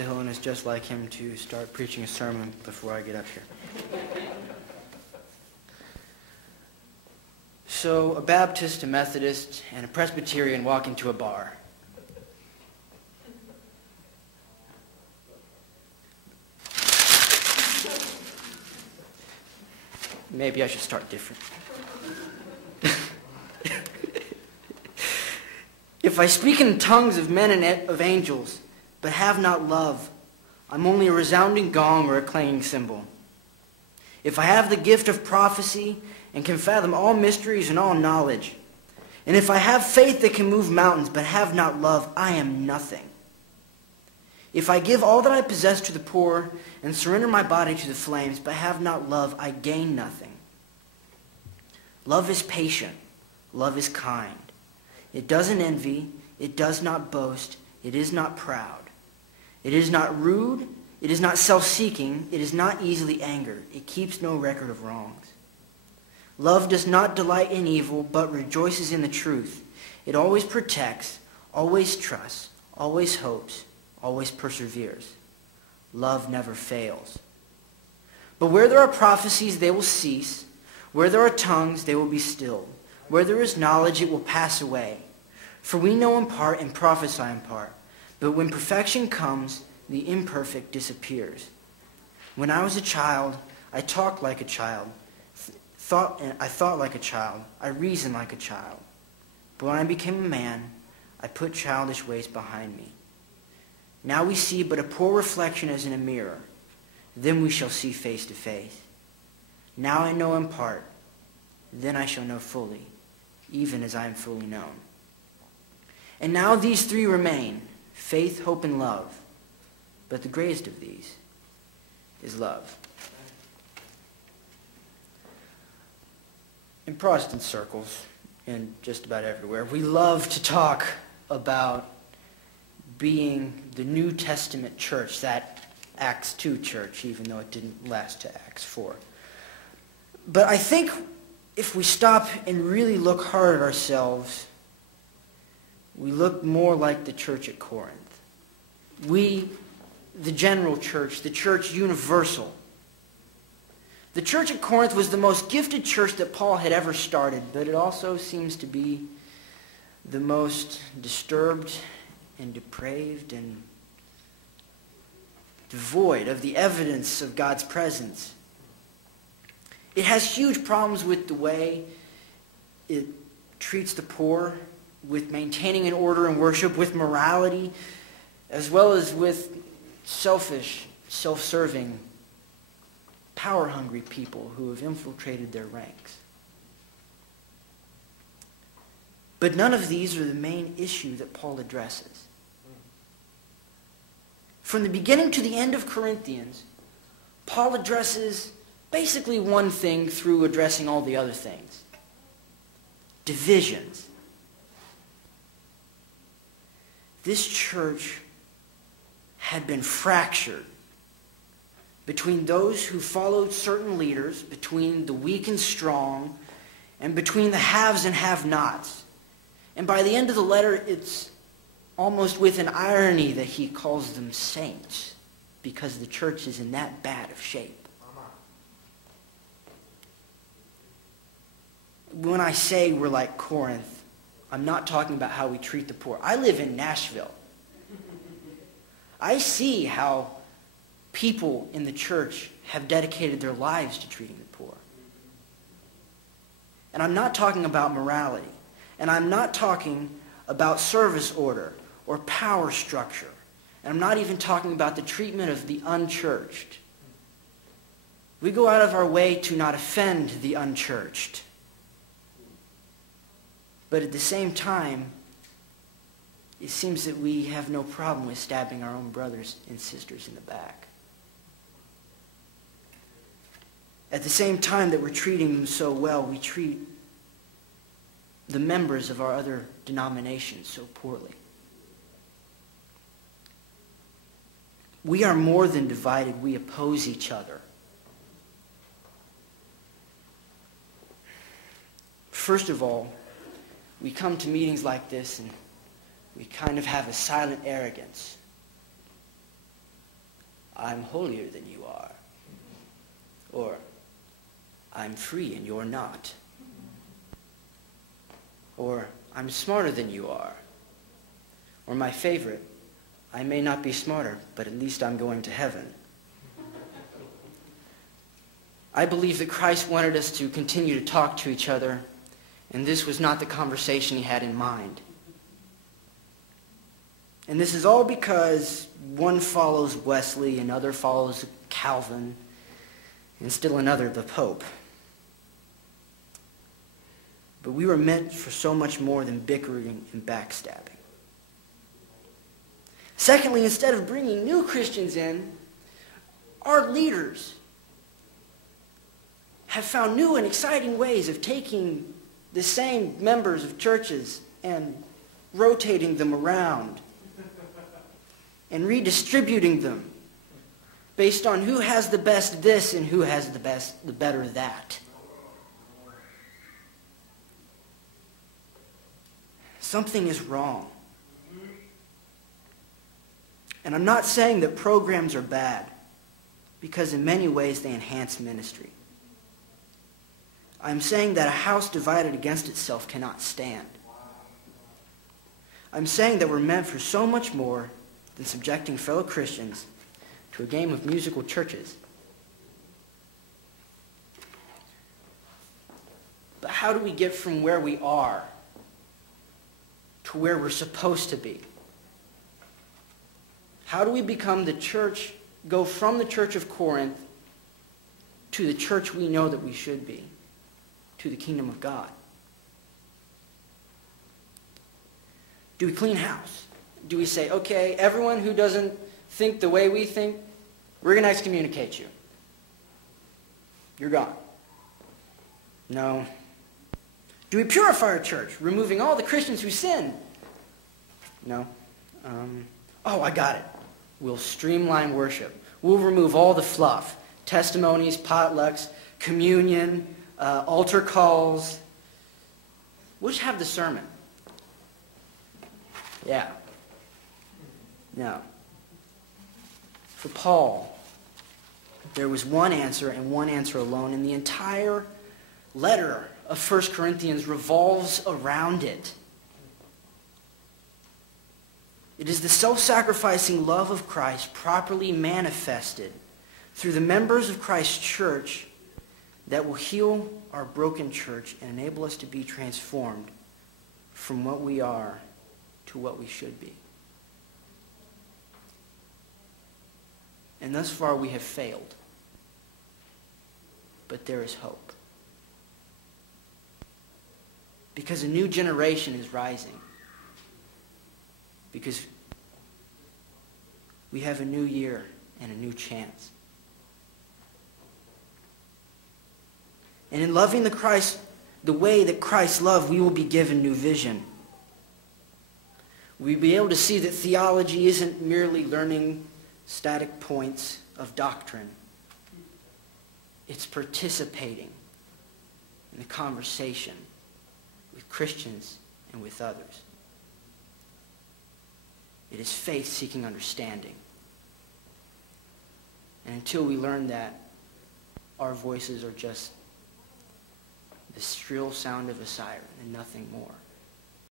Hill, and it's just like him to start preaching a sermon before I get up here. So, a Baptist, a Methodist, and a Presbyterian walk into a bar. Maybe I should start different. If I speak in tongues of men and of angels, but have not love, I'm only a resounding gong or a clanging cymbal. If I have the gift of prophecy and can fathom all mysteries and all knowledge, and if I have faith that can move mountains, but have not love, I am nothing. If I give all that I possess to the poor and surrender my body to the flames, but have not love, I gain nothing. Love is patient. Love is kind. It doesn't envy. It does not boast. It is not proud. It is not rude. It is not self-seeking. It is not easily angered. It keeps no record of wrongs. Love does not delight in evil, but rejoices in the truth. It always protects, always trusts, always hopes, always perseveres. Love never fails. But where there are prophecies, they will cease. Where there are tongues, they will be stilled. Where there is knowledge, it will pass away. For we know in part and prophesy in part. But when perfection comes, the imperfect disappears. When I was a child, I talked like a child. I thought like a child. I reasoned like a child. But when I became a man, I put childish ways behind me. Now we see but a poor reflection as in a mirror. Then we shall see face to face. Now I know in part. Then I shall know fully, even as I am fully known. And now these three remain, faith, hope, and love. But the greatest of these is love. In Protestant circles, and just about everywhere, we love to talk about being the New Testament church, that Acts 2 church, even though it didn't last to Acts 4. But I think if we stop and really look hard at ourselves, we look more like the church at Corinth. We, the general church, the church universal. The church at Corinth was the most gifted church that Paul had ever started, but it also seems to be the most disturbed and depraved and devoid of the evidence of God's presence. It has huge problems with the way it treats the poor, with maintaining an order in worship, with morality, as well as with selfish, self-serving, power-hungry people who have infiltrated their ranks. But none of these are the main issue that Paul addresses. From the beginning to the end of Corinthians, Paul addresses basically one thing through addressing all the other things. Divisions. This church had been fractured between those who followed certain leaders, between the weak and strong, and between the haves and have-nots. And by the end of the letter, it's almost with an irony that he calls them saints, because the church is in that bad of shape. When I say we're like Corinth, I'm not talking about how we treat the poor. I live in Nashville. I see how people in the church have dedicated their lives to treating the poor. And I'm not talking about morality. And I'm not talking about service order or power structure. And I'm not even talking about the treatment of the unchurched. We go out of our way to not offend the unchurched. But at the same time, it seems that we have no problem with stabbing our own brothers and sisters in the back. At the same time that we're treating them so well, we treat the members of our other denominations so poorly. We are more than divided. We oppose each other. First of all, we come to meetings like this and we kind of have a silent arrogance. I'm holier than you are. Or, I'm free and you're not. Or, I'm smarter than you are. Or my favorite, I may not be smarter, but at least I'm going to heaven. I believe that Christ wanted us to continue to talk to each other, and this was not the conversation he had in mind. And this is all because one follows Wesley, another follows Calvin, and still another the Pope. But we were meant for so much more than bickering and backstabbing. Secondly, instead of bringing new Christians in, our leaders have found new and exciting ways of taking the same members of churches and rotating them around and redistributing them based on who has the best this and who has the better that. Something is wrong. And I'm not saying that programs are bad, because in many ways they enhance ministry. I'm saying that a house divided against itself cannot stand. I'm saying that we're meant for so much more than subjecting fellow Christians to a game of musical churches. But how do we get from where we are to where we're supposed to be? How do we become the church, go from the church of Corinth to the church we know that we should be, to the kingdom of God? Do we clean house? Do we say, okay, everyone who doesn't think the way we think, we're going to excommunicate you. You're gone. No. Do we purify our church, removing all the Christians who sin? No. Oh, I got it. We'll streamline worship. We'll remove all the fluff. Testimonies, potlucks, communion, altar calls. We'll just have the sermon. Yeah. No. For Paul, there was one answer and one answer alone, and the entire letter of 1 Corinthians revolves around it. It is the self-sacrificing love of Christ properly manifested through the members of Christ's church that will heal our broken church and enable us to be transformed from what we are to what we should be. And thus far we have failed. But there is hope. Because a new generation is rising. Because we have a new year and a new chance. And in loving the way that Christ loved, we will be given new vision. We'll be able to see that theology isn't merely learning static points of doctrine. It's participating in the conversation with Christians and with others. It is faith seeking understanding. And until we learn that, our voices are just the shrill sound of a siren and nothing more.